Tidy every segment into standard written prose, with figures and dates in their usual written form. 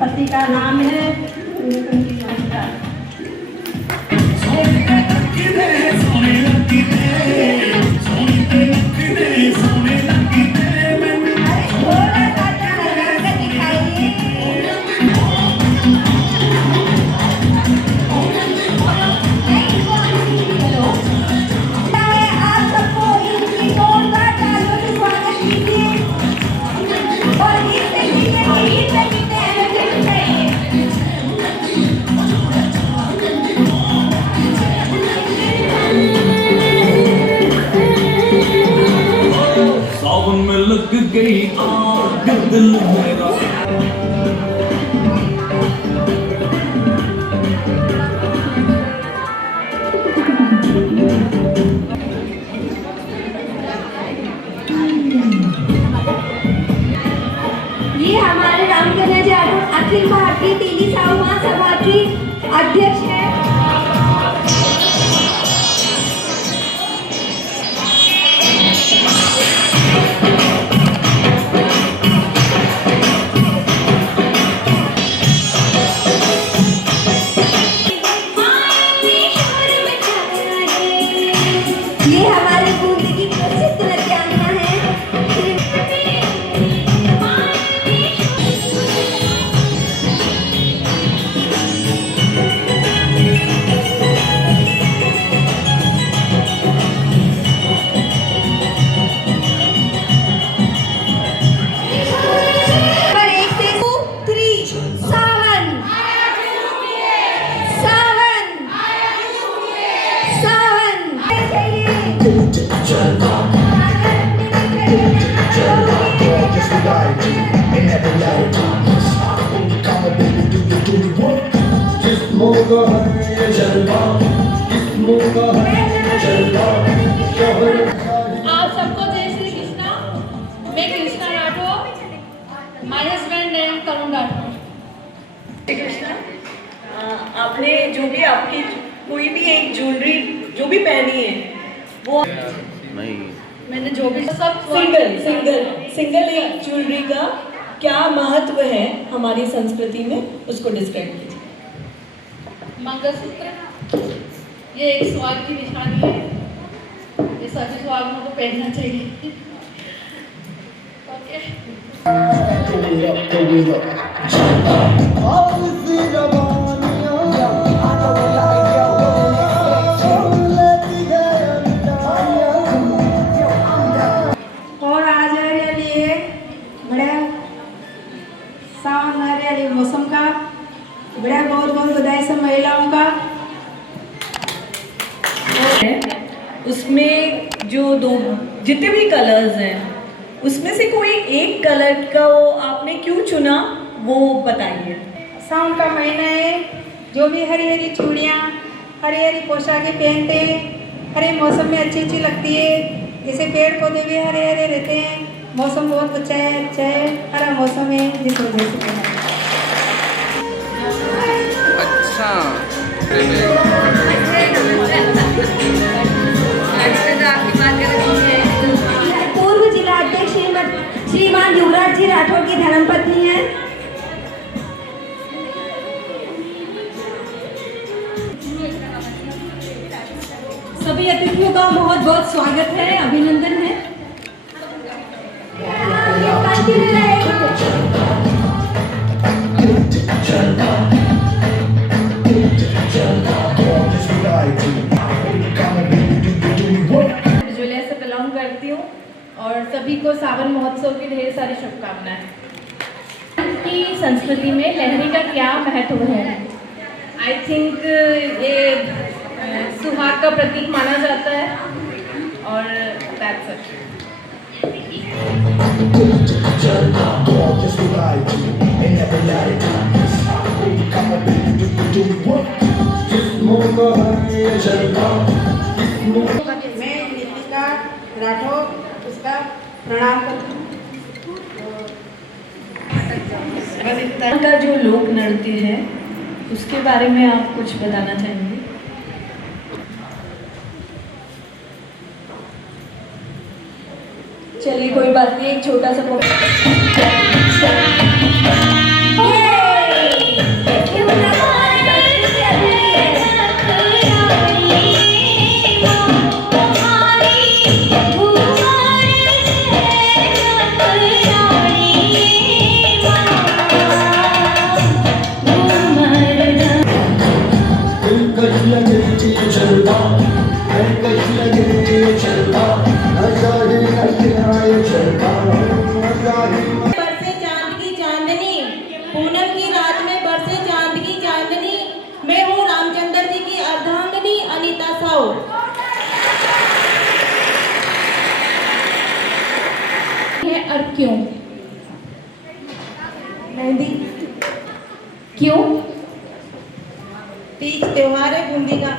पति का नाम है गई आग दिल मेरा। ये हमारे रामकन्या जाटव अखिल भारतीय तेली साहू महासभा की अध्यक्ष है। आपकी कोई भी एक ज्वेलरी जो भी पहनी है वो नहीं मैंने जो भी सब सिंगल एक ज्वेलरी का क्या महत्व है हमारी संस्कृति में उसको डिस्क्राइब कीजिए। मंगलसूत्र ये एक सुहाग की निशानी है, ये सभी सुहागनों को पहनना चाहिए। ओके और आज हरियाली बड़ा सावन हरियाली मौसम का बड़ा बहुत बहुत बधाई सब महिलाओं का। उसमें जो दो जितने भी कलर्स हैं उसमें से कोई एक कलर का वो आपने क्यों चुना वो बताइए। सावन का महीना है, जो भी हरी हरी चूड़ियाँ हरी हरी पोशाकें पहनते हैं हरे मौसम में अच्छी अच्छी लगती है। जैसे पेड़ पौधे भी हरे हरे रहते हैं, मौसम बहुत अच्छा है हरा मौसम है जिस वजह से पूर्व जिला अध्यक्ष श्रीमान युवराज जी राठौर की धर्मपत्नी है। सभी अतिथियों का बहुत बहुत स्वागत है, अभिनंदन है। जुलिया से बिलोंग करती हूँ और सभी को सावन महोत्सव की ढेर सारी शुभकामनाएं। की संस्कृति में लहरी का क्या महत्व है? आई थिंक ये सुहाग का प्रतीक माना जाता है और दैट्स इट। मैं नीतिका राठौर उसका प्रणाम करती हूँ। का जो लोक नृत्य है उसके बारे में आप कुछ बताना चाहेंगे? चलिए कोई बात नहीं, एक छोटा सा बरसे चांद की चांदनी, पूनम की रात में बरसे चांद की चांदनी। मैं हूँ रामचंद्र जी की अर्धांगिनी अनीता साहू। ये अर्थ क्यों? मेहंदी क्यों? तीज त्योहार है बूंदी का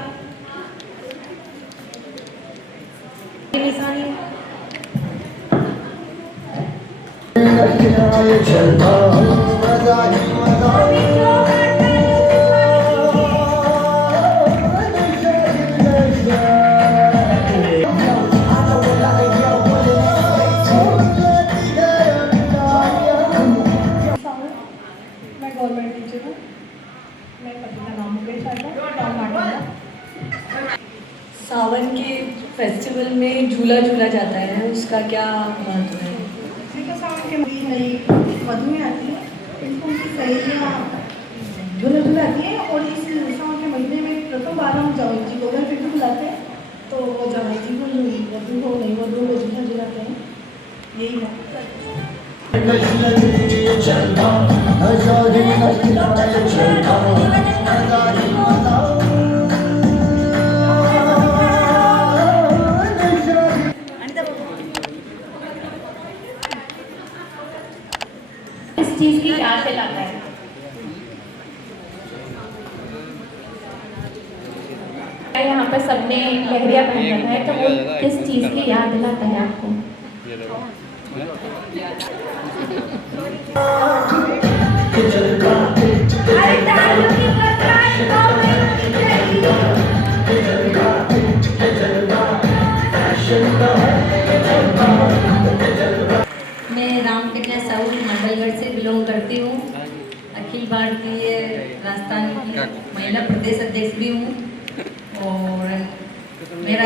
निशानी है। मैं गवर्नमेंट टीचर हूँ। मैं पति का नाम मुकेश है। सावन के फेस्टिवल में झूला झूला जाता है, उसका क्या महत्व है? सावन के महीने नई वधुएं आती है, इनको उनकी सहेलियाँ झूला झुलाती हैं और इस सावन के महीने में प्रथम बार हम जवाई जी को घर फिर भी बुलाते हैं, तो वो जवाई जी को वधु को नई वधु को झूला झुलाते हैं। यही है। इस चीज की याद दिलाता है। यहाँ पर सबने लहरिया पहन रखा है, तो वो किस चीज की याद दिलाता है आपको? अरे तालियों की बरसात मैं रामकन्या साहू मंडलगढ़ से बिलोंग करती हूँ। अखिल भारतीय राजस्थान की महिला प्रदेश अध्यक्ष भी हूँ और मेरा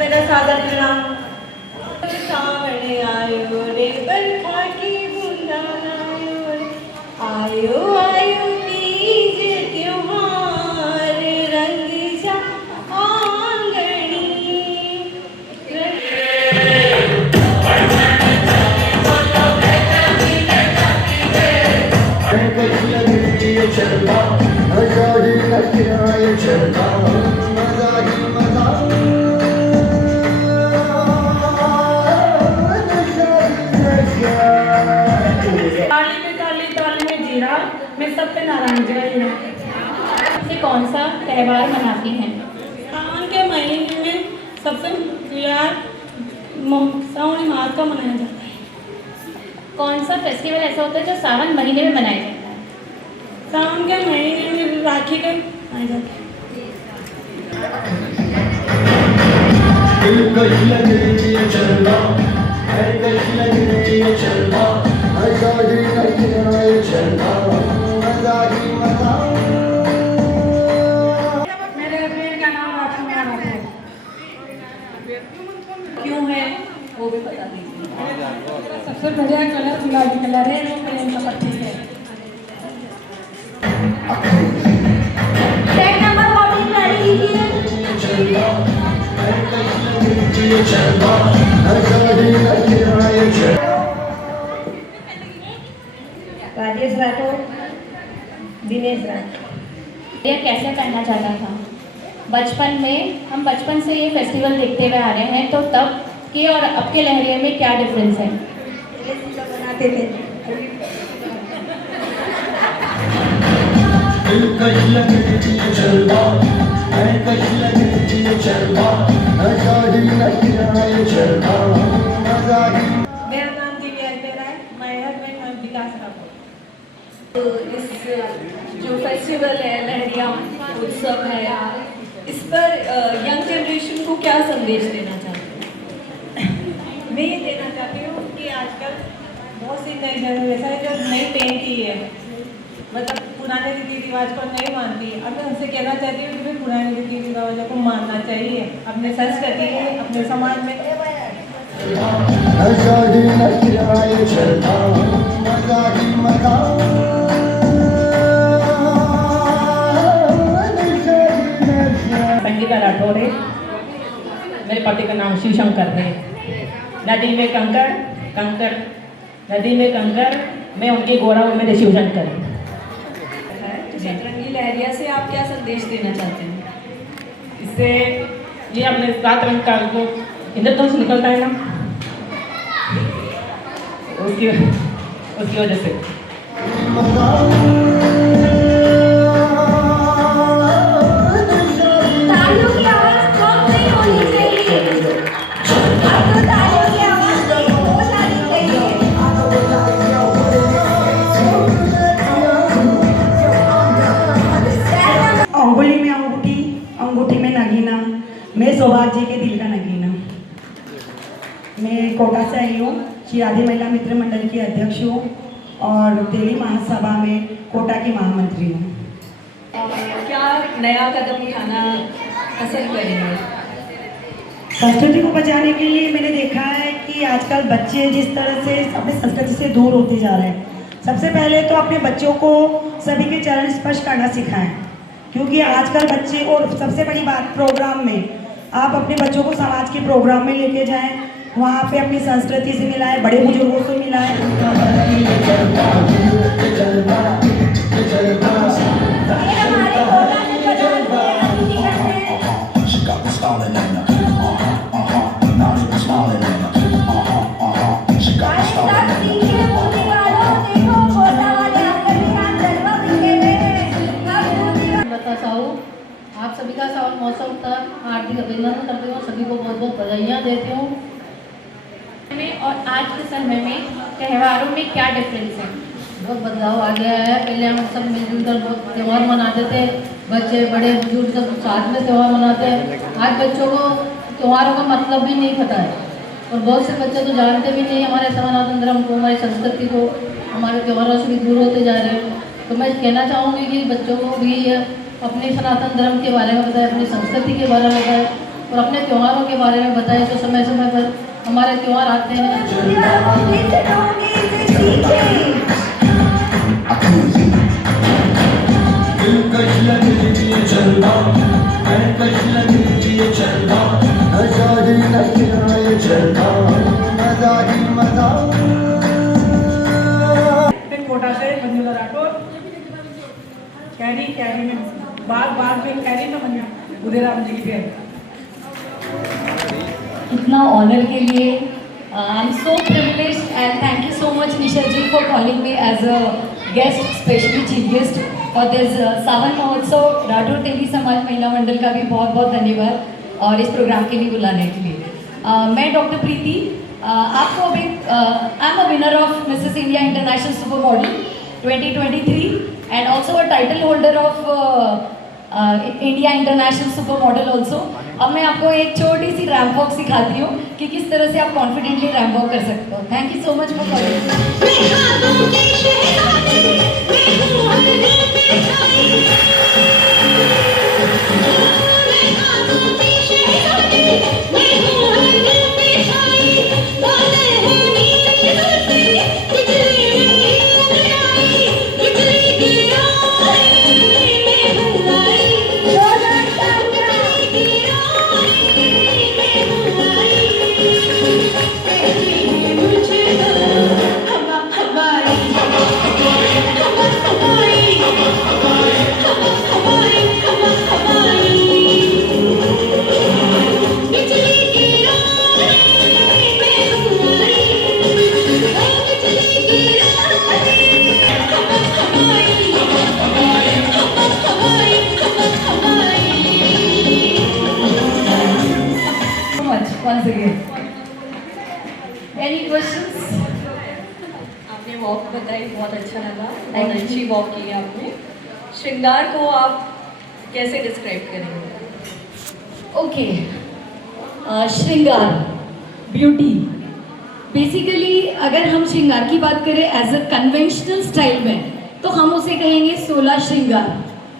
मेरा सादर प्रणाम। सावण आयो रे बरखा की बूंदा आयो रे, आयो आयो तीज त्योहार रंग जा आंगनी। मैं सब पे नारायण जी से कौन सा त्यौहार मनाती हैं? सावन के महीने में सबसे प्यार सावनी मास का मनाया जाता है। कौन सा फेस्टिवल ऐसा होता है जो सावन महीने में मनाया जाता है? सावन के महीने में राखी का मनाया जाता है। मेरे पेड़ का नाम राजकुमार है। क्यों है वो भी बता दीजिए। सबसे बढ़िया कलर गुलाबी कलर है, वो प्रेम का प्रतीक है। सेट नंबर 14 रेडी कीजिए। राजेश राठौर, दिनेश राठौर। ये कैसे करना चाहता था? बचपन में हम बचपन से ये फेस्टिवल देखते हुए आ रहे हैं, तो तब के और अब के लहरिये में क्या डिफरेंस है? बनाते थे। मेरा नाम दिव्या है, मैं हस्बैंड विकास राठौर। तो इस जो फेस्टिवल है लहरिया उत्सव है, इस पर यंग जनरेशन को क्या संदेश देना चाहते हैं? मैं ये देना चाहती हूँ कि आजकल बहुत सी नई जनरेशन है जो नई पहनती है, मतलब पुराने रीति रिवाज को नहीं मानती। अब मैं उनसे कहना चाहती हूँ कि भाई पुराने रीति रिवाजों को मानना चाहिए अपने संस्कृति में, अपने समाज में। संगीता राठौर है, मेरे पति का नाम शिव शंकर है। नदी में कंकर कंकर, नदी में कंकर, मैं उनकी गोरा हूँ, मेरे शिव शंकर। तो सतरंगी लहरिया से आप क्या संदेश देना चाहते हैं? इससे ये अपने 7 रंग का जो इंद्रधनुष निकलता है ना, उसकी वजह से तालियों की आवाज कम नहीं होनी चाहिए। अब तो तालियों की आवाज नहीं हो जानी चाहिए। अंगुली में अंगूठी, अंगूठी में नगीना, मैं सौभाग्य जी के दिल का नगीना। मैं कोटा से आई हूँ, शिरादी महिला मित्र मंडल की अध्यक्ष हूँ और दिल्ली महासभा में कोटा की महामंत्री हूँ। क्या नया कदम उठाना पसंद करेंगे? संस्कृति को बचाने के लिए मैंने देखा है कि आजकल बच्चे जिस तरह से अपनी संस्कृति से दूर होते जा रहे हैं, सबसे पहले तो अपने बच्चों को सभी के चरण स्पर्श करना सिखाएं, क्योंकि आजकल बच्चे, और सबसे बड़ी बात, प्रोग्राम में आप अपने बच्चों को समाज के प्रोग्राम में लेके जाएं, वहाँ पे अपनी संस्कृति से मिलाएं, बड़े बुजुर्गों से मिलाएं। हमारे कोटा में प्रधान अतिथि हैं। She got me stalling in her. Not even smiling in her. She got me भाई stalling सब in her. सीखे बोलने वालों, देखो कोटा वाले हार्दिक अभिनंदन करती हूँ, सभी को बहुत बहुत बधाइयाँ देती हूँ। में और आज के समय में त्योहारों में क्या डिफरेंस है? बहुत बदलाव आ गया है। पहले हम सब मिलजुल कर बहुत त्यौहार मनाते थे, बच्चे बड़े बुजुर्ग सब साथ में त्यौहार मनाते हैं। आज बच्चों को त्योहारों का मतलब भी नहीं पता है और बहुत से बच्चे तो जानते भी नहीं हमारे सनातन धर्म को, हमारी संस्कृति को, हमारे त्योहारों से भी दूर होते जा रहे हैं। तो मैं कहना चाहूँगी कि बच्चों को भी अपने सनातन धर्म के बारे में बताएं, अपनी संस्कृति के बारे में बताएं और अपने त्योहारों के बारे में बताएं। जो समय समय पर हमारे त्यौहार आते हैं। कोटा से मंजुला राठौर। कैरी में बाग में कैरी में मंजू उदयराम जी की बहन। इतना ऑनर के लिए I am so privileged and thank you so much Nisha ji for calling me as a guest, specially chief guest for this Sawan Mahotsav. Rathore तेली समाज महिला मंडल का भी बहुत बहुत धन्यवाद और इस प्रोग्राम के लिए बुलाने के लिए। मैं डॉक्टर प्रीति, आपको अभी I am a winner of Mrs India international super model 2023 and also a title holder of India international super model also. अब मैं आपको एक छोटी सी रैंप वॉक सिखाती हूँ कि किस तरह से आप कॉन्फिडेंटली रैंप वॉक कर सकते हो। Thank you so much for once again. Any questions? आपने वॉक बताई, बहुत अच्छा लगा, बहुत अच्छी वॉक की आपने। श्रृंगार को आप कैसे डिस्क्राइब करेंगे? ओके, श्रृंगार, ब्यूटी। बेसिकली अगर हम श्रृंगार की बात करें एज अ कन्वेंशनल स्टाइल में तो हम उसे कहेंगे 16 श्रृंगार,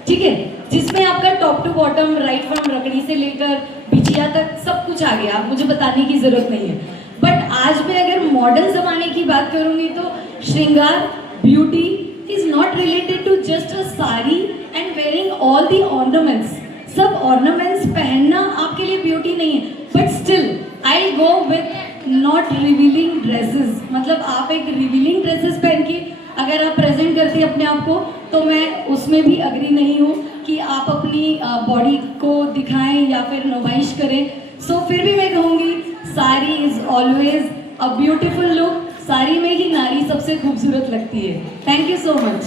ठीक है, जिसमें आपका top to bottom, right from रकड़ी से लेकर बिछिया तक सब कुछ आ गया, मुझे बताने की जरूरत नहीं है। बट आज मैं अगर मॉडर्न जमाने की बात करूंगी तो श्रृंगार, beauty is not related to just a sari and wearing all the ornaments. सब ऑर्नामेंट्स पहनना आपके लिए ब्यूटी नहीं है, but still I go with not revealing dresses. मतलब आप एक रिवीलिंग ड्रेसेस पहन के अगर आप प्रेजेंट करते हैं अपने आप को तो मैं उसमें भी अग्री नहीं हूँ कि आप अपनी बॉडी को दिखाएं या फिर नुमाइश करें। सो फिर भी मैं कहूँगी sari is always a beautiful look. Sari में ही नारी सबसे खूबसूरत लगती है। Thank you so much.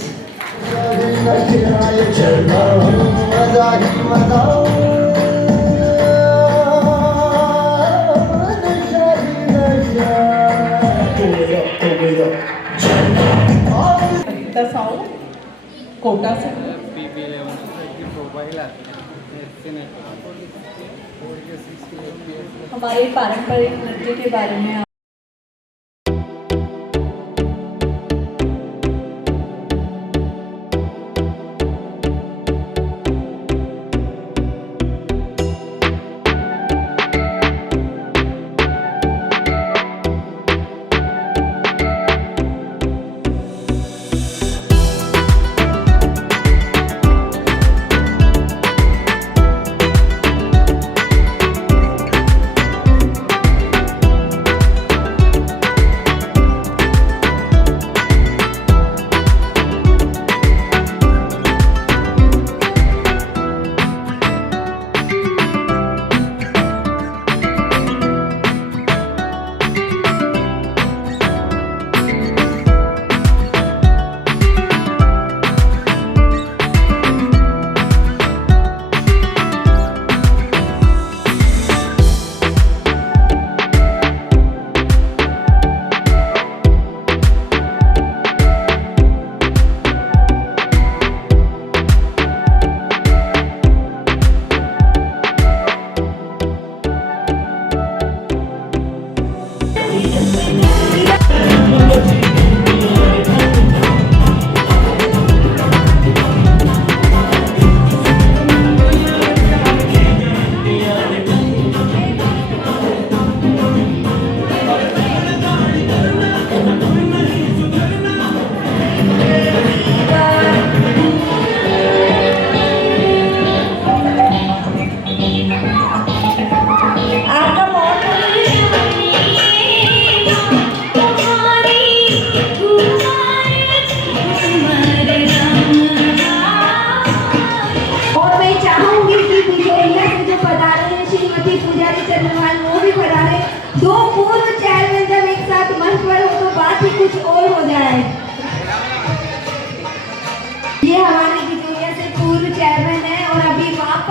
Kota से हमारे पारंपरिक नृत्य के बारे में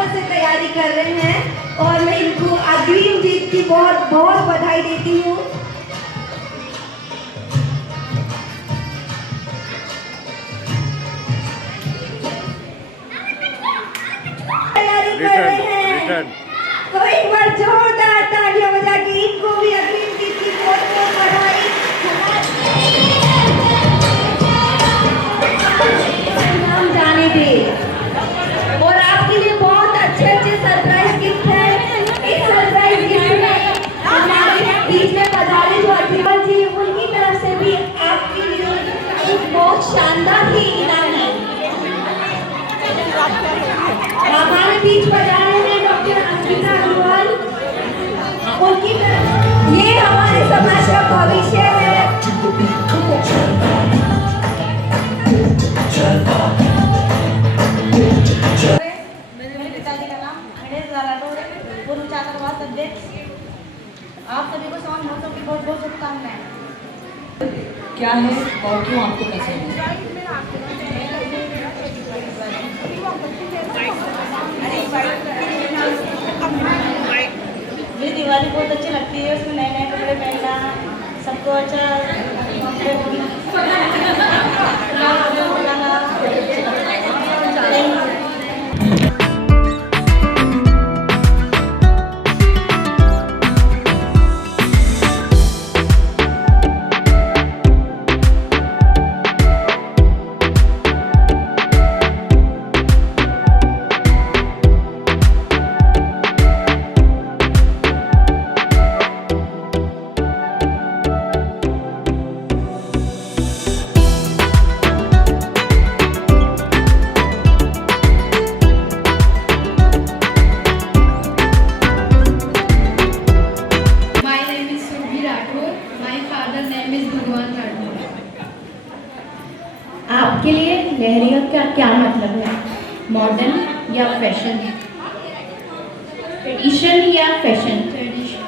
वापस से तैयारी कर रहे हैं और मैं इनको अग्रिम जीत की बहुत बहुत बधाई देती हूँ। तैयारी कर रहे हैं तो एक बार जोरदार तालियां बजा के इनको भी अग्रिम जीत की बहुत बहुत बधाई। नाम जाने दे और आपके लिए बहुत अच्छे अच्छे सरप्राइज गिफ्ट है। इस सरप्राइज गिफ्ट में हमारे बीच में पधारे जो अतिथि जी उनकी तरफ से भी आपके लिए एक बहुत शानदार ही इनाम है। हमारे बीच पधारे हैं डॉक्टर अंकिता अग्रवाल, उनकी तरफ ये हमारे समाज का भविष्य है। मेरे पिताजी का नाम गणेश राठौर है, पूर्व छात्रावास अध्यक्ष। आप सभी को श्रावण महोत्सव की बहुत बहुत शुभकामनाएं। क्या है और क्यों आपको पसंद है? मुझे दिवाली बहुत अच्छी लगती है, उसमें नए नए कपड़े पहनना, सबको अच्छा आपके लिए लहरिया का क्या मतलब है? मॉडर्न या फैशन? ट्रेडिशन या फैशन? ट्रेडिशन।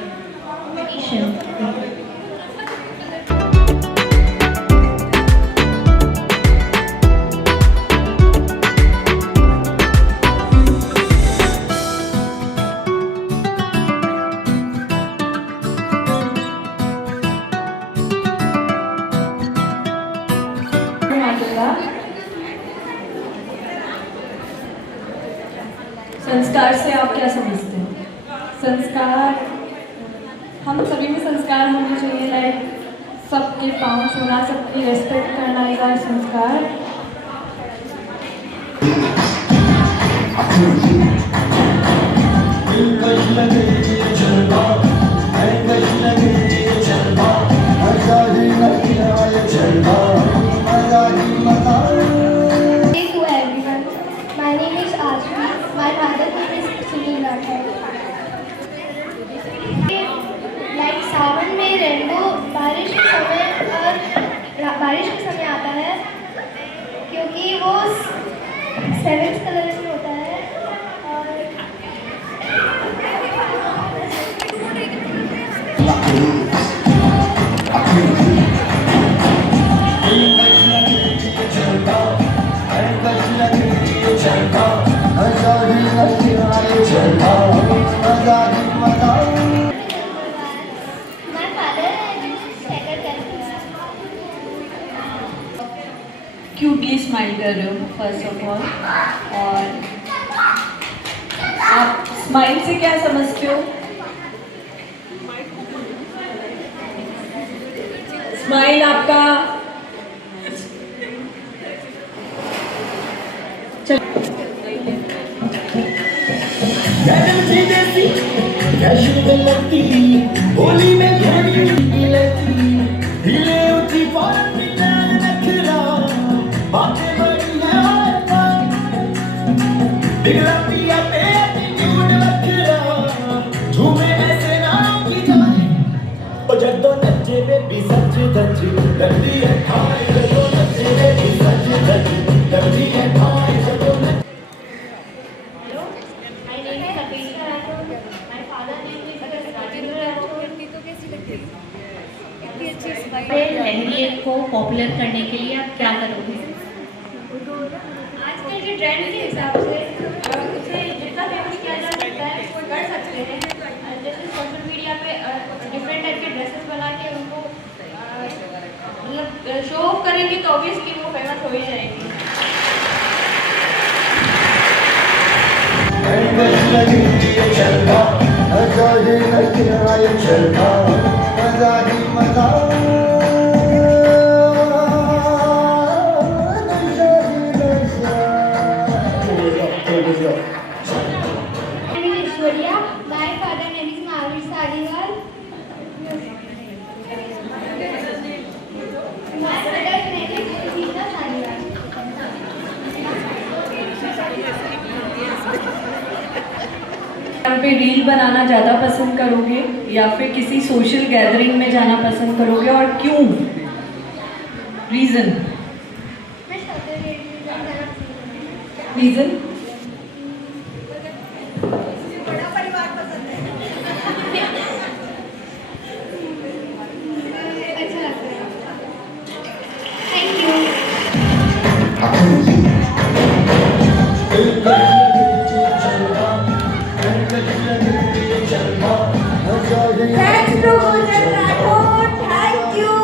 संस्कार से आप क्या समझते हैं? संस्कार, हम सभी में संस्कार होने चाहिए। लाइक सबके पाँव छूना, सबकी रेस्पेक्ट करना इज आवर संस्कार। सावन में रेनबो बारिश के समय आता है क्योंकि वो 7 कलर में होता है और क्यूटली स्माइल कर रहे हो फर्स्ट ऑफ ऑल, और आप स्माइल से क्या समझते हो? स्माइल आपका होली में लहरिए को पॉपुलर करने के लिए आप क्या करोगे? आजकल के ट्रेंड के हिसाब से उसे जितना डिफरेंट टाइप के ड्रेसेस बना के उनको मतलब शो ऑफ करेंगे तो ऑब्वियसली वो फेमस हो ही जाएगी। Ishwarya, my father name is Mahavir Saliwal. My mother's name is Sita Saliwal. यहाँ पे रील बनाना ज़्यादा पसंद करोगे या फिर किसी सोशल गैदरिंग में जाना पसंद करोगे और क्यों? रीज़न? मैं साउथ रीज़न? बड़ा परिवार पसंद है। अच्छा लगता है। Thank you. Thanks to Gunjan Rathod. Thank you.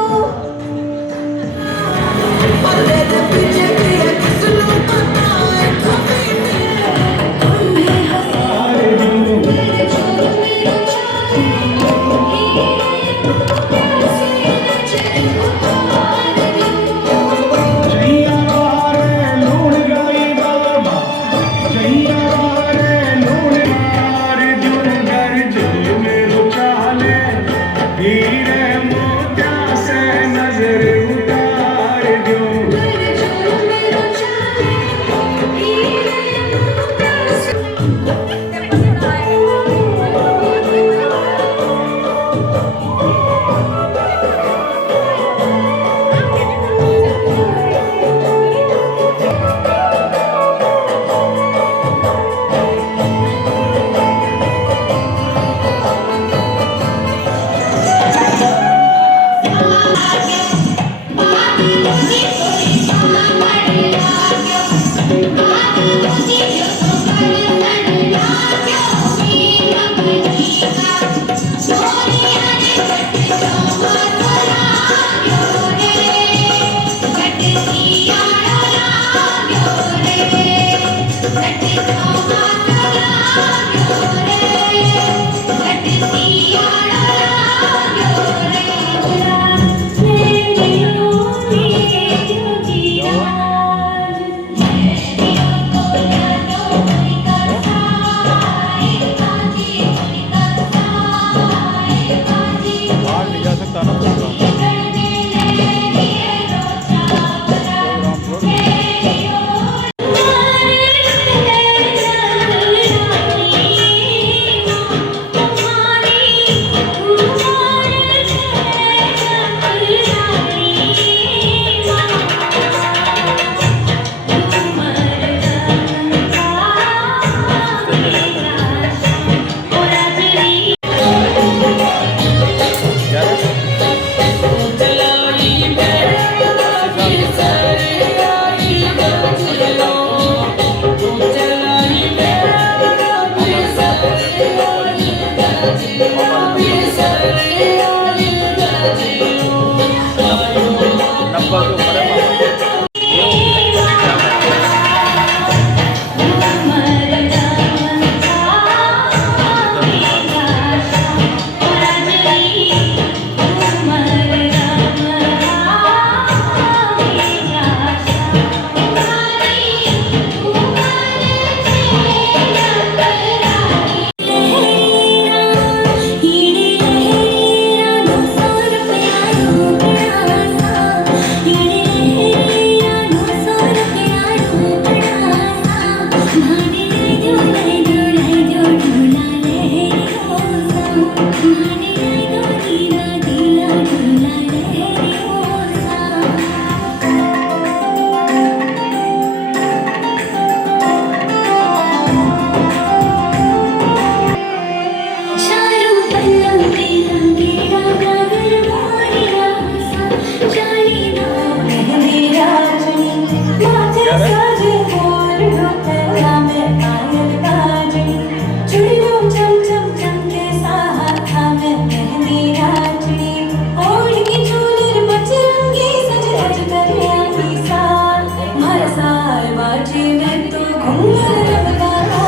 बाजी में तो घूमर मारा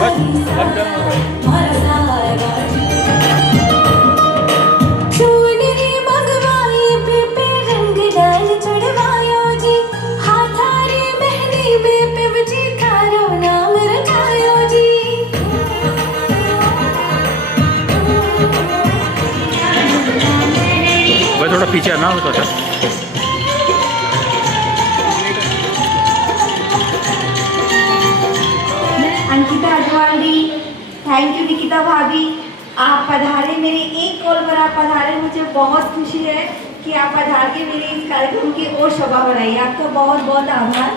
सारा बाजी चूड़ी मंगवाई पे रंग डाल चढ़वायो जी हाथारी मेहंदी में पिवजी थारो नाम रखायो जी भाई थोड़ा पीछे आना हो तो अंकिता अडवाणी, थैंक यू निकिता भाभी, आप पधारे, मेरे एक कॉल पर आप पधारे, मुझे बहुत खुशी है कि आप पधार के मेरे इस कार्यक्रम की और शोभा बढ़ाई। आपका बहुत बहुत आभार।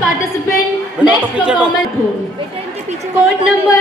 Participant, next performance, code number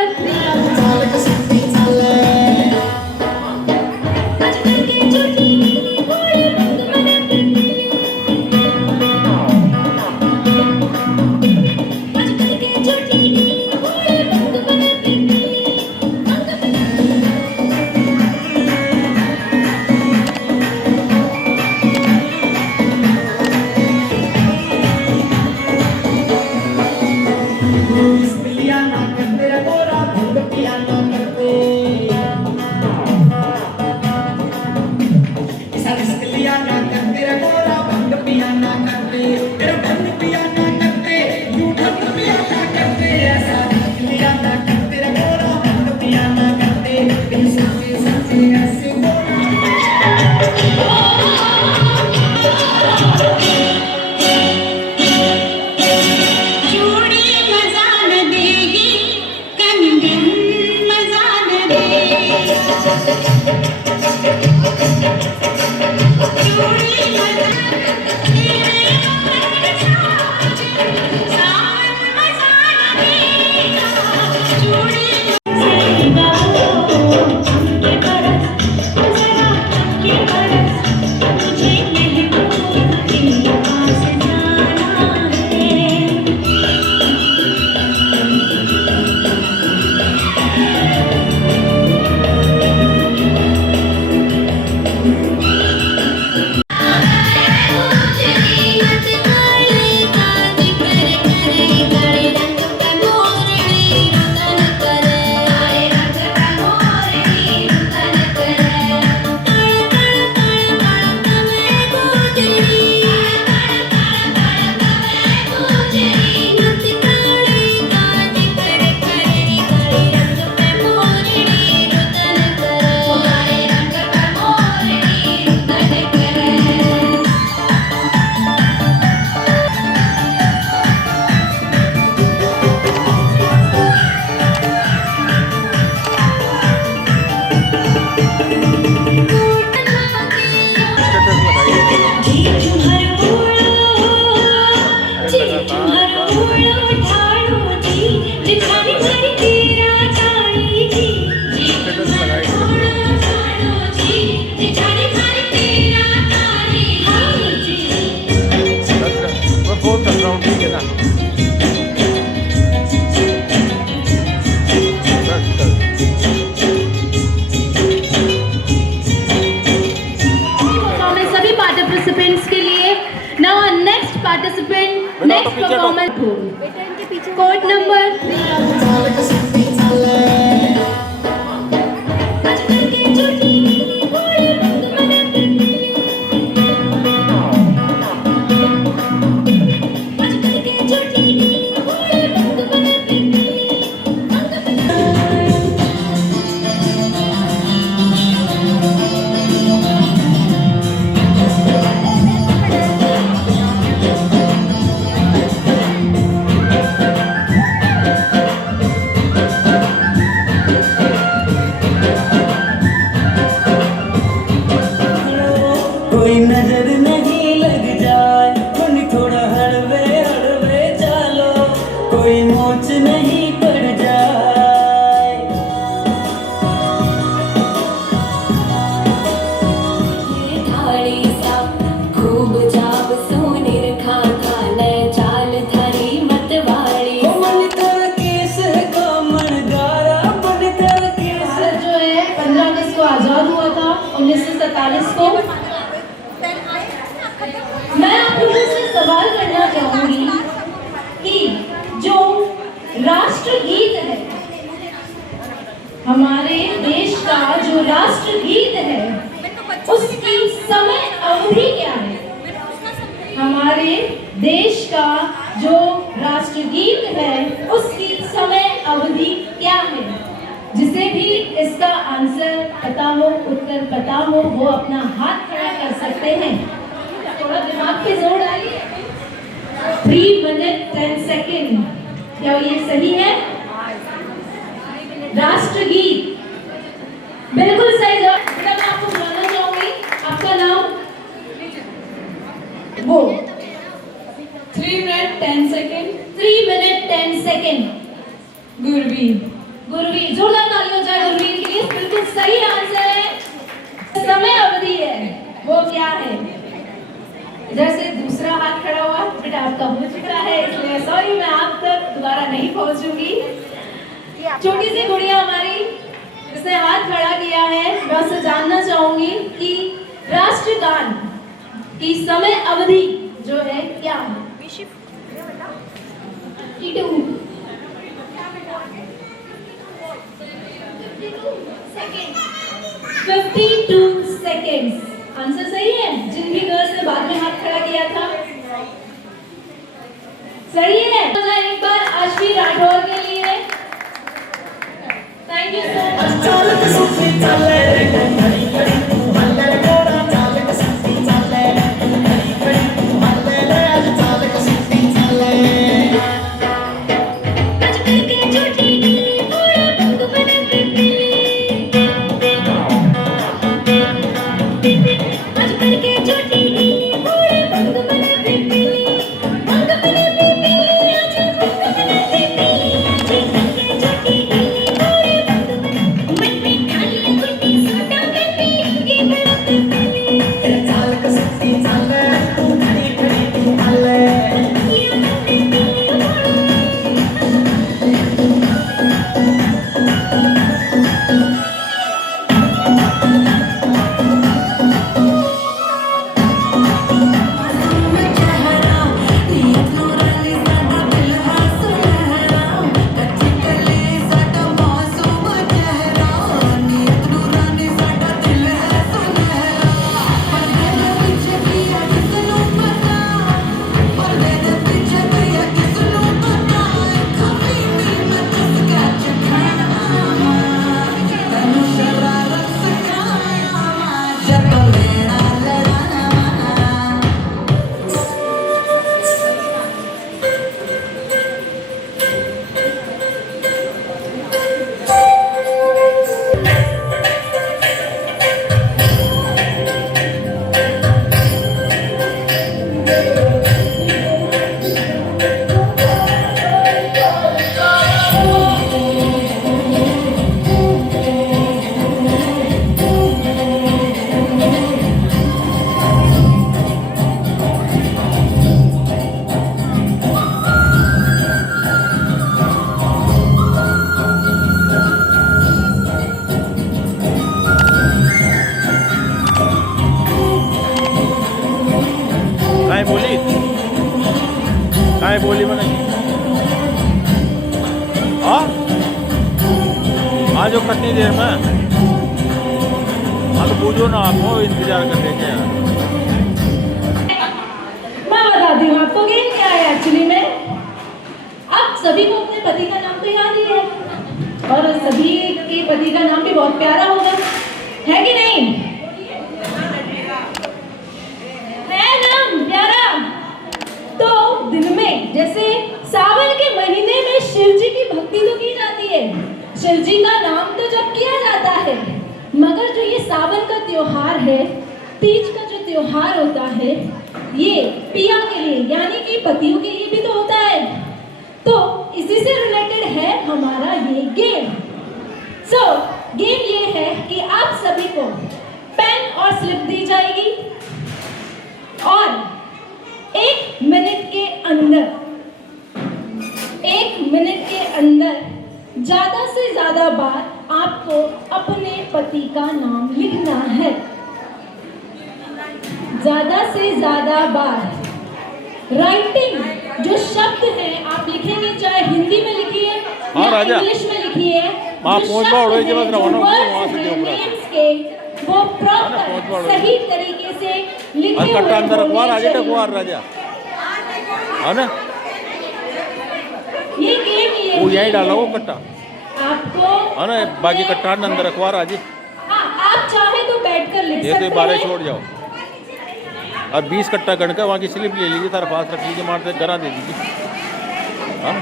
participant, next performance, code number 1947 को। मैं आप लोगों से सवाल करना चाहूंगी कि जो राष्ट्रगीत है, हमारे देश का जो राष्ट्रगीत है, उसकी समय अवधि क्या है? हमारे देश का जो राष्ट्रगीत है उसकी समय अवधि क्या है? जिसे भी इसका आंसर पता हो, उत्तर पता हो, वो अपना हाथ खड़ा कर सकते हैं। थोड़ा दिमाग पे जोर डालिए। 3 मिनट 10 सेकेंड, क्या ये सही है? राष्ट्रगीत बिल्कुल सही जवाब। मैं आपको बुलाना चाहूंगी, आपका नाम? वो 3 minute 10 second. 3 minute 10 second. Gurvir. Gurvir, जोरदार ताली हो जाए गुरवीर के लिए। बिल्कुल सही आंसर है। समय अवधि है, वो क्या है? इधर से दूसरा हाथ खड़ा हुआ, बेटा आपका हो चुका है, इसलिए सॉरी, मैं आप तक दोबारा नहीं पहुंचूंगी। छोटी सी गुड़िया हमारी, इसने हाथ खड़ा किया है। मैं उससे जानना चाहूंगी कि राष्ट्रगान की समय अवधि जो है क्या है? 52 सेकेंड्स। आंसर सही है? जिन भी गर्ल्स ने बाद में हाथ खड़ा किया था सही है। एक बार आशवी राठौर के लिए। थैंक यू सो काय बोली मैंने? हाँ आज कितनी देर में? हाँ तो पूछो ना, आपको इंतजार कर देंगे यार। मैं बताती हूँ आपको गेम क्या है एक्चुअली में। आप सभी को अपने पति का नाम तो याद ही है, और सभी के पति का नाम भी बहुत प्यारा होगा, है कि नहीं? है नाम प्यारा। तो दिन में जैसे सावन के महीने में शिव जी की भक्ति तो की जाती है, शिव जी का नाम तो जप किया जाता है, मगर जो ये सावन का त्योहार है, तीज का जो त्योहार होता है, ये पिया के लिए यानी कि पतियों के लिए भी तो होता है। तो इसी से रिलेटेड है हमारा ये गेम। गेम ये है कि आप सभी को पेन और स्लिप दी जाएगी और 1 मिनट के अंदर ज्यादा से ज्यादा बार आपको अपने पति का नाम लिखना है। ज़्यादा से ज़्यादा बार राइटिंग जो शब्द हैं आप लिखेंगे, चाहे हिंदी में लिखिए हाँ, या राजा। इंग्लिश में लिखिए, वहाँ जो पहुँच शब्द पाओ, हैं, जो बस रवाना जो हो, words वहाँ से हैं, ऊपर। names के, वो पहुँच पाओ। प्रॉपर सही तरीके से लिखे और कट्टा अंदर हुए रखवा, होने आगे चाहिए। रखवा राजा, है ना? ये गेम ये वो यहीं डाला वो कट्टा, आपको है ना? बाकी कट्टा अंदर रखवा राजी। हाँ, आप चाहे तो बैठकर लिख ये तो सकते 12 हैं। छोड़ जाओ और 20 कट्टा गण का वहाँ की स्लिप ले लीजिए, सारा पास रख लीजिए, मारते गरा दे दीजिए, है ना?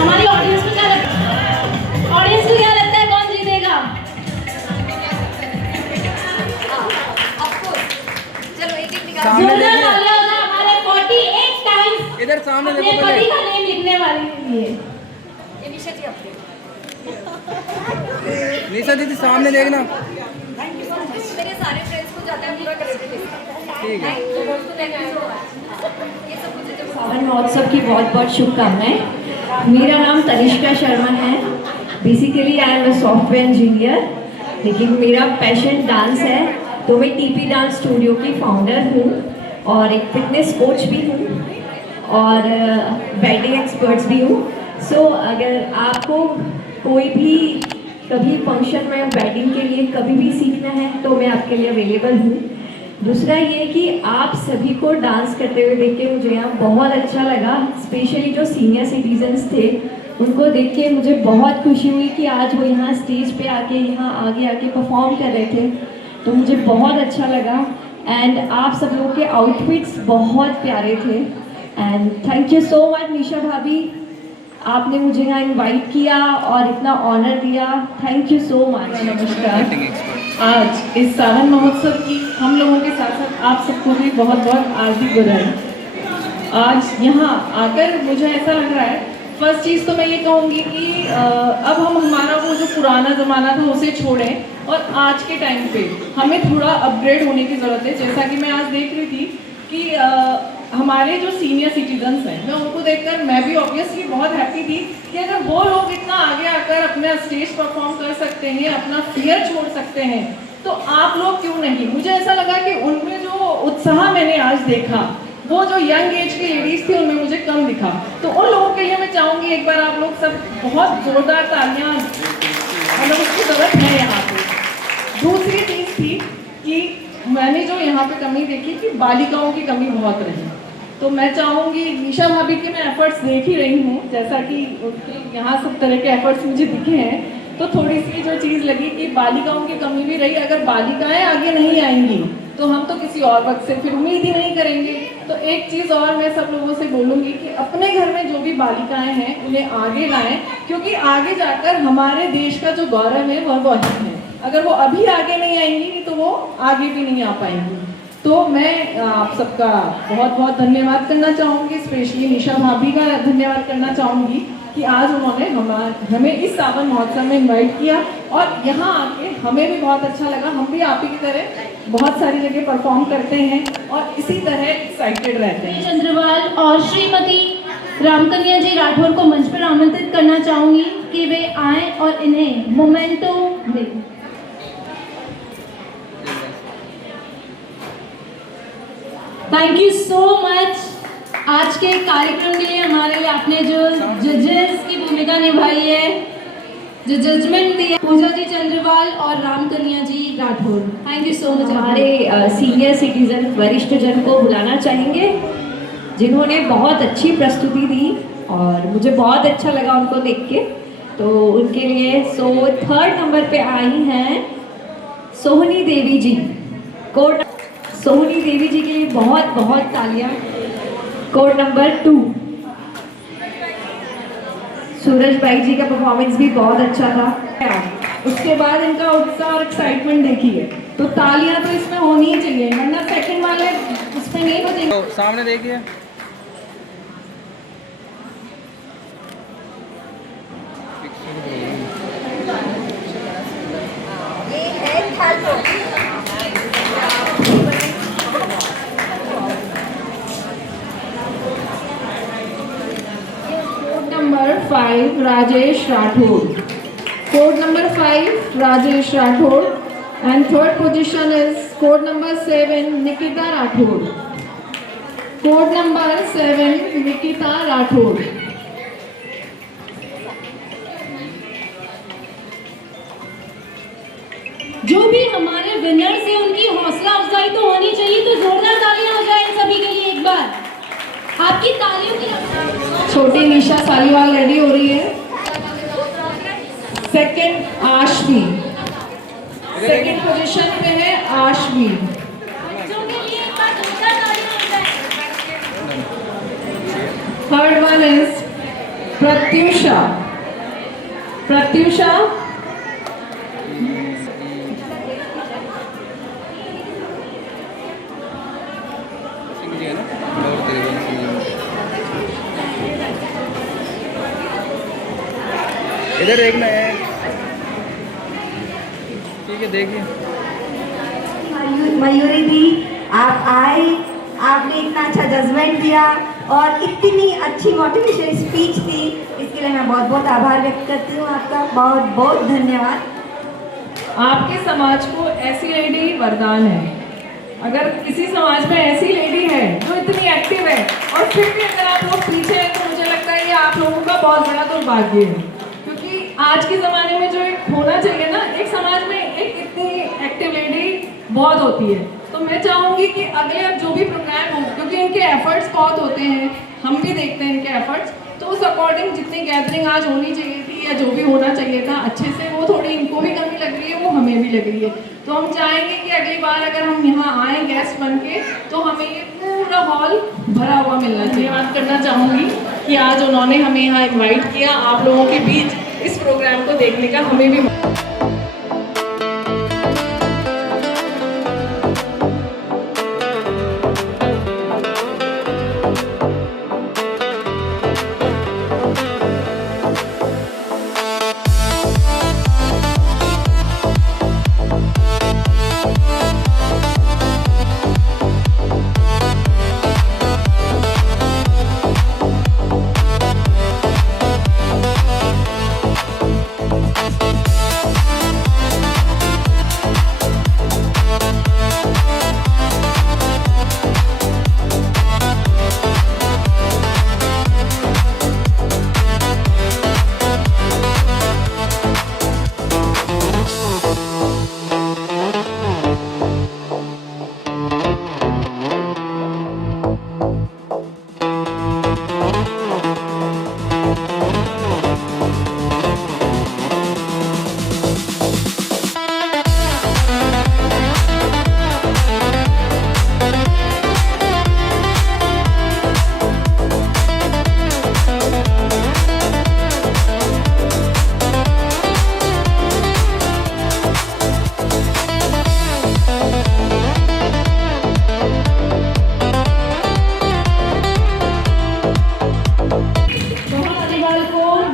हमारी ऑडियंस को क्या लगता है? ऑडियंस को क्या लगता है कौन जीतेगा? जोरदार तालियां होगा हमारे 48 टाइम्स इधर सामने अपने देखो पति पहले। का नेम लिखने वाले के लिए। निशा दीदी सामने देखना। मेरे सारे फ्रेंड्स को जाते हैं पूरा क्रेडिट ठीक है। सावन महोत्सव की बहुत बहुत शुभकामनाएं। मेरा नाम तनिष्का शर्मा है। Basically I am a software engineer, लेकिन मेरा पैशन डांस है, तो मैं टीपी डांस स्टूडियो की फाउंडर हूँ और एक फिटनेस कोच भी हूँ और वेडिंग एक्सपर्ट्स भी हूँ। सो अगर आपको कोई भी कभी फंक्शन में वेडिंग के लिए कभी भी सीखना है तो मैं आपके लिए अवेलेबल हूँ। दूसरा ये कि आप सभी को डांस करते हुए देख के मुझे यहाँ बहुत अच्छा लगा। स्पेशली जो सीनियर सिटीजन्स थे उनको देख के मुझे बहुत खुशी हुई कि आज वो यहाँ स्टेज पे आके यहाँ आगे आके परफॉर्म कर रहे थे, तो मुझे बहुत अच्छा लगा। एंड आप सब लोग के आउटफिट्स बहुत प्यारे थे। And thank you so much Nisha भाभी, आपने मुझे यहाँ इनवाइट किया और इतना ऑनर दिया। Thank you so much. नमस्कार। आज इस सावन महोत्सव की हम लोगों के साथ साथ आप सबको भी बहुत बहुत हार्दिक बधाई। आज यहाँ आकर मुझे ऐसा लग रहा है, फर्स्ट चीज़ तो मैं ये कहूँगी कि अब हम हमारा वो जो पुराना ज़माना था उसे छोड़ें और आज के टाइम पे हमें थोड़ा अपग्रेड होने की ज़रूरत है। जैसा कि मैं आज देख रही थी कि हमारे जो सीनियर सिटीजन्स हैं, मैं उनको देखकर मैं भी ऑब्वियसली बहुत हैप्पी थी कि अगर वो लोग इतना आगे आकर अपना स्टेज परफॉर्म कर सकते हैं, अपना फियर छोड़ सकते हैं, तो आप लोग क्यों नहीं। मुझे ऐसा लगा कि उनमें जो उत्साह मैंने आज देखा, वो जो यंग एज की लेडीज थी उनमें मुझे कम दिखा। तो उन लोगों के लिए मैं चाहूँगी एक बार आप लोग सब बहुत जोरदार तालियां, हमें उसकी ज़रूरत है यहाँ पे। दूसरी चीज़ थी कि मैंने जो यहाँ पे कमी देखी कि बालिकाओं की कमी बहुत रही, तो मैं चाहूँगी निशा भाभी के मैं एफर्ट्स देख ही रही हूँ, जैसा कि उनके यहाँ सब तरह के एफर्ट्स मुझे दिखे हैं, तो थोड़ी सी जो चीज़ लगी कि बालिकाओं की कमी भी रही। अगर बालिकाएं आगे नहीं आएंगी तो हम तो किसी और वक्त से फिर उम्मीद ही नहीं करेंगे। तो एक चीज़ और मैं सब लोगों से बोलूँगी कि अपने घर में जो भी बालिकाएं हैं उन्हें आगे लाएं, क्योंकि आगे जाकर हमारे देश का जो गौरव है वह वही है। अगर वो अभी आगे नहीं आएंगी तो वो आगे भी नहीं आ पाएंगी। तो मैं आप सबका बहुत बहुत धन्यवाद करना चाहूँगी, स्पेशली निशा भाभी का धन्यवाद करना चाहूँगी कि आज उन्होंने हमें इस सावन महोत्सव में इनवाइट किया और यहाँ आके हमें भी बहुत अच्छा लगा। हम भी आप ही की तरह बहुत सारी जगह परफॉर्म करते हैं और इसी तरह एक्साइटेड रहते हैं। चंद्रवाल और श्रीमती रामकन्या जी राठौर को मंच पर आमंत्रित करना चाहूँगी कि वे आएँ और इन्हें मोमेंटो दें। Thank you so much. आज के कार्यक्रम के लिए हमारे लिए आपने जो जजेस की भूमिका निभाई है, जो जजमेंट दिया, पूजा जी चंद्रवाल और Ramkanya ji Rathore, thank you so much. हमारे सीनियर सिटीजन वरिष्ठ जन को बुलाना चाहेंगे जिन्होंने बहुत अच्छी प्रस्तुति दी और मुझे बहुत अच्छा लगा उनको देख के, तो उनके लिए थर्ड नंबर पे आई हैं सोहनी देवी जी। सोहनी देवी जी के लिए बहुत बहुत तालियां। कोड नंबर 2 सूरज भाई जी का परफॉर्मेंस भी बहुत अच्छा था। उसके बाद इनका उत्साह और एक्साइटमेंट देखिए, तो तालियां तो इसमें होनी ही चाहिए, वरना सेकंड वाले उसमें नहीं बजेंगे। तो सामने देखिए। Number 5 Rajesh Rathore. Code number 5 Rajesh Rathod, and third position is code number 7 Nikita Rathod. Code number 7 Nikita Rathod. जो भी हमारे विनर्स हैं उनकी हौसला अफजाई तो होनी चाहिए, तो जोरदार तालियां हो जाए इन सभी के लिए एक बार. आपकी तालियों की छोटी निशा सालीवाल रेडी हो रही है. सेकंड आशवी, सेकंड पोजीशन पे है Aashvi. Third one is Pratyusha. Pratyusha इधर देखना है. ठीक है, देखिए. मयूरी दी, आप आए, आपने इतना अच्छा जजमेंट दिया और इतनी अच्छी मोटिवेशन स्पीच दी, इसके लिए मैं बहुत बहुत आभार व्यक्त करती हूँ. आपका बहुत बहुत धन्यवाद. आपके समाज को ऐसी लेडी वरदान है. अगर किसी समाज में ऐसी लेडी है जो इतनी एक्टिव है और फिर भी अगर आप लोग पीछे हैं, तो मुझे लगता है ये आप लोगों का बहुत बड़ा दुर्भाग्य है. क्योंकि आज के ज़माने में जो एक होना चाहिए ना, एक समाज में एक इतनी एक्टिव लेडी बहुत होती है. तो मैं चाहूँगी कि अगले अब जो भी प्रोग्राम हो, क्योंकि इनके एफर्ट्स बहुत होते हैं, हम भी देखते हैं इनके एफर्ट्स, तो उस अकॉर्डिंग जितनी गैदरिंग आज होनी चाहिए थी या जो भी होना चाहिए था अच्छे से, वो थोड़ी इनको भी कमी लग रही है, वो हमें भी लग रही है. तो हम चाहेंगे कि अगली बार अगर हम यहाँ आए गेस्ट बन के, तो हमें ये पूरा हॉल भरा हुआ मिलना चाहिए. धन्यवाद करना चाहूँगी कि आज उन्होंने हमें यहाँ इन्वाइट किया, आप लोगों के बीच इस प्रोग्राम को देखने का हमें भी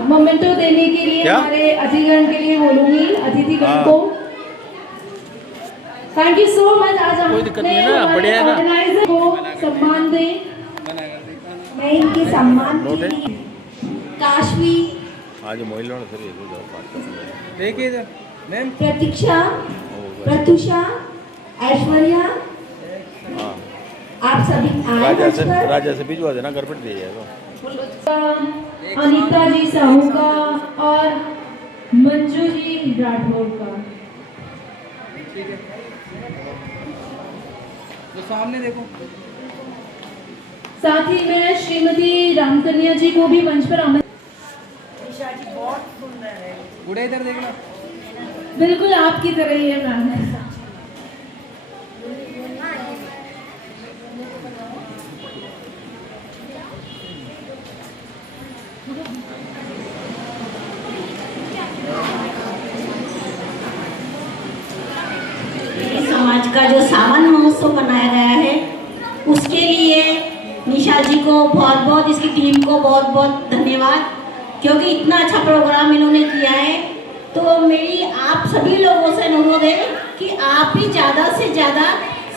मोमेंटो देने के लिए हमारे अतिथिगण के लिए बोलूंगी, अतिथिगण को. Thank you so much. आज हम ऑर्गेनाइजर को सम्मान दें. मैं इनके सम्मान के लिए काशवी, आज महिला देखिए इधर मैम, प्रतीक्षा, प्रत्युषा, ऐश्वर्या, आप सभी आए. राजा से भिजवा देना, घर पर दे जाएगा. अनीता जी साहू का और मंजू जी राठौर का. तो सामने देखो. साथ ही मैं श्रीमती रामकन्या जी को भी मंच पर आमंत्रित. उड़े इधर देखना. बिल्कुल आपकी तरह ही है मैम. समाज का जो सावन महोत्सव मनाया गया है, उसके लिए निशा जी को बहुत बहुत, इसकी टीम को बहुत बहुत धन्यवाद, क्योंकि इतना अच्छा प्रोग्राम इन्होंने किया है. तो मेरी आप सभी लोगों से अनुरोध है कि आप भी ज़्यादा से ज़्यादा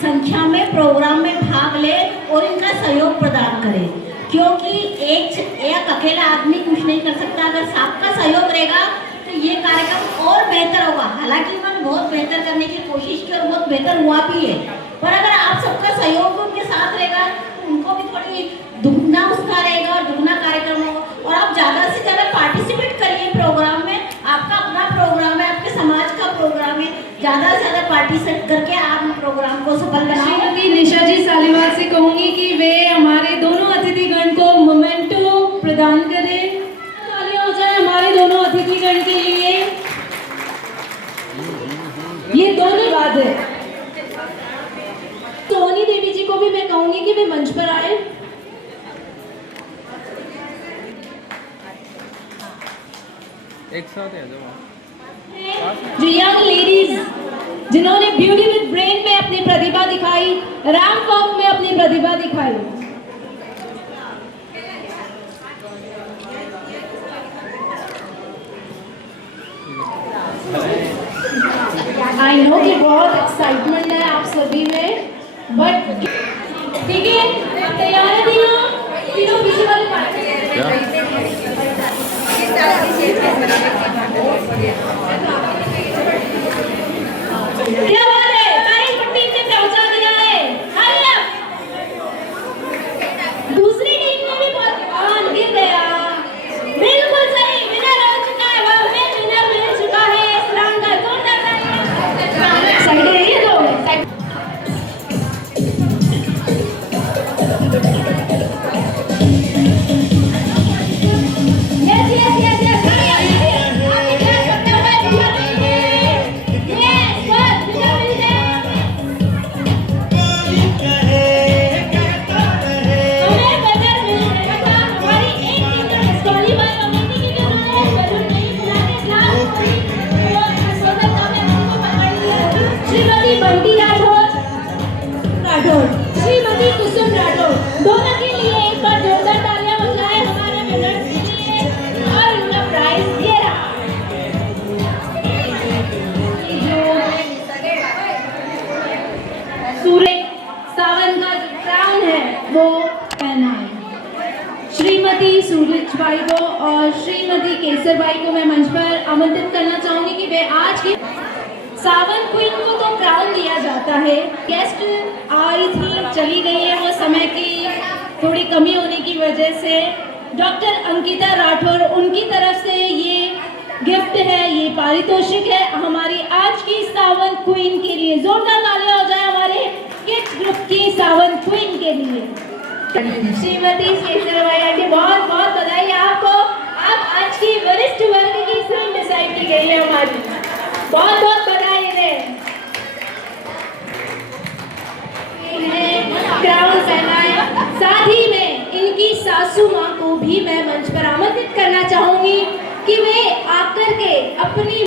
संख्या में प्रोग्राम में भाग लें और इनका सहयोग प्रदान करें, क्योंकि एक अकेला आदमी कुछ नहीं कर सकता। अगर सबका सहयोग रहेगा तो ये कार्यक्रम और बेहतर होगा। हालांकि उन्होंने बहुत बेहतर करने की कोशिश की और बहुत बेहतर हुआ भी है, पर अगर आप सबका सहयोग उनके साथ रहेगा तो उनको भी थोड़ी दुगना उसका रहेगा और दुगना कार्यक्रम होगा। और आप ज़्यादा से ज़्यादा पार्टिसिपेट करिए प्रोग्राम में। आपका अपना प्रोग्राम है, आपके समाज का प्रोग्राम है, ज़्यादा से ज़्यादा पार्टिसिपेट करके आप प्रोग्राम को सफल बनाएं। श्रीमती निशा जी सालीवाल से कहूँगी कि वे हमारे दोनों अतिथिगण को मोमेंटो प्रदान करें। तालियां हो जाए हमारे दोनों अतिथिगण के लिए। ये दोनों बात है। सोनी देवी जी को भी मैं कहूँगी कि वे मंच पर आए। एक साथ है जो यंग लेडीज जिन्होंने ब्यूटी विद ब्रेन में अपनी प्रतिभा दिखाई, रैंप वॉक में अपनी प्रतिभा दिखाई। आई नो कि बहुत एक्साइटमेंट है आप सभी में, बट ठीक है, तैयार है तीनों पीछे वाले क्या बात है, तारीफ पट्टी ने पहुंचा दिया है। दूसरी टीम ने भी बहुत गिर गया। बिल्कुल सही, विनर हो चुका है, वह विनर मिल चुका है इस राउंड का। जोरदार तालियां। साइड है ये दो श्रीमती कुसुम राठौर, दोनों के लिए एक बार जोरदार तालियां हो जाए हमारे विनर्स के लिए। और उनका प्राइज ये रहा। सूरज सावन का जो क्राउन है वो पहना है। श्रीमती सूरज भाई को और श्रीमती केसर भाई को मैं मंच पर आमंत्रित करना चाहूंगी कि वे आज की सावन क्वीन को तो क्राउन दिया जाता है। गेस्ट आई थी, चली गई है, वो समय की थोड़ी कमी होने की वजह से। डॉक्टर अंकिता राठौर, उनकी तरफ से ये गिफ्ट है, ये पारितोषिक है हमारी आज की सावन क्वीन के लिए। जोरदार तालियां हो जाए हमारे किड्स ग्रुप की सावन क्वीन के लिए। श्रीमती केसर भाई की बहुत बहुत बधाई आपको। आप आज की वरिष्ठ वर्ग की स्क्रीन डिसाइड की गई है हमारी, बहुत बहुत बधाई है। क्राउन पहना है। साथ ही में इनकी सासू माँ को भी मैं मंच पर आमंत्रित करना चाहूंगी कि वे आकर के अपनी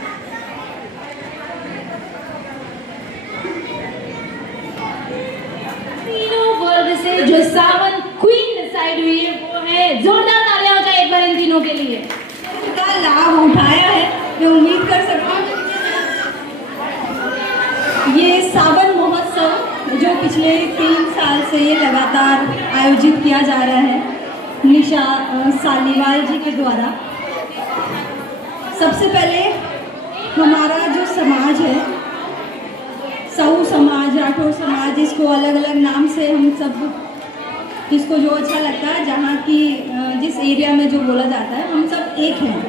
तीनों वर्ग से जो सावन क्वीन डिसाइड हुई है वो है। जोरदार तालियां हो जाए एक बार इन तीनों के लिए। का लाभ उठाया है, मैं उम्मीद कर सकती हूँ ये सावन महोत्सव जो पिछले 3 साल से ये लगातार आयोजित किया जा रहा है निशा सालीवाल जी के द्वारा। सबसे पहले हमारा जो समाज है, साहू समाज, राठौर समाज, इसको अलग अलग नाम से हम सब, जिसको जो अच्छा लगता है, जहाँ की जिस एरिया में जो बोला जाता है, हम सब एक हैं।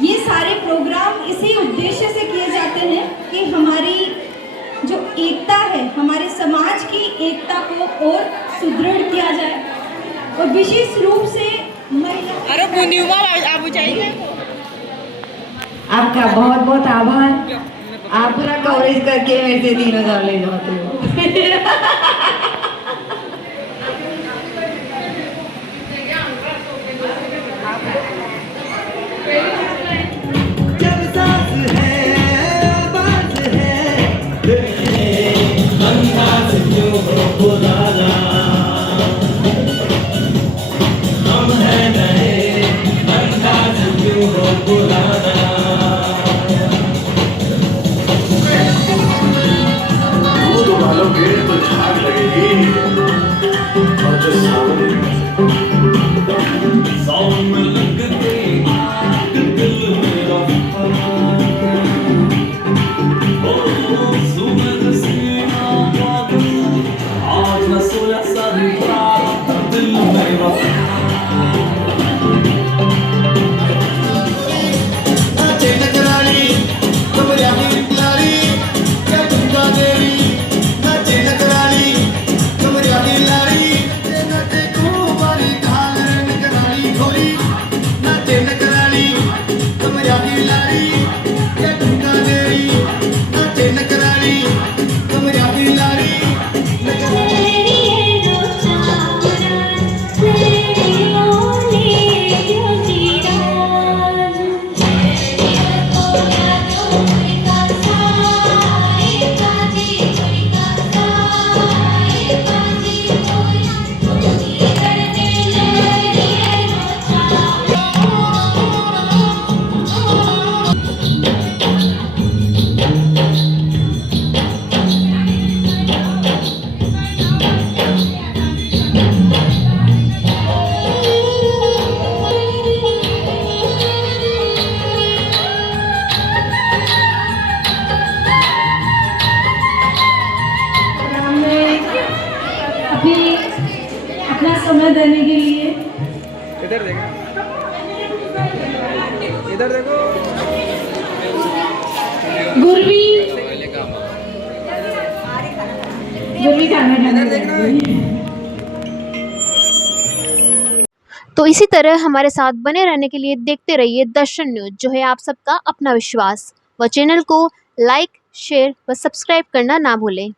ये सारे प्रोग्राम इसी उद्देश्य से किए जाते हैं कि हमारी जो एकता है, हमारे समाज की एकता को और सुदृढ़ किया जाए। और विशेष रूप से महिला। आपका बहुत बहुत आभार। आप पूरा कवरेज करके मेरे से 3000 ले जाते हो। तो झाग लगेगी और जो सावन काफ़ी अपना समय देने के लिए। इधर देखो, इधर देखो। गुरवी तो इसी तरह हमारे साथ बने रहने के लिए देखते रहिए दर्शन न्यूज, जो है आप सबका अपना विश्वास। व चैनल को लाइक, शेयर व सब्सक्राइब करना ना भूलें।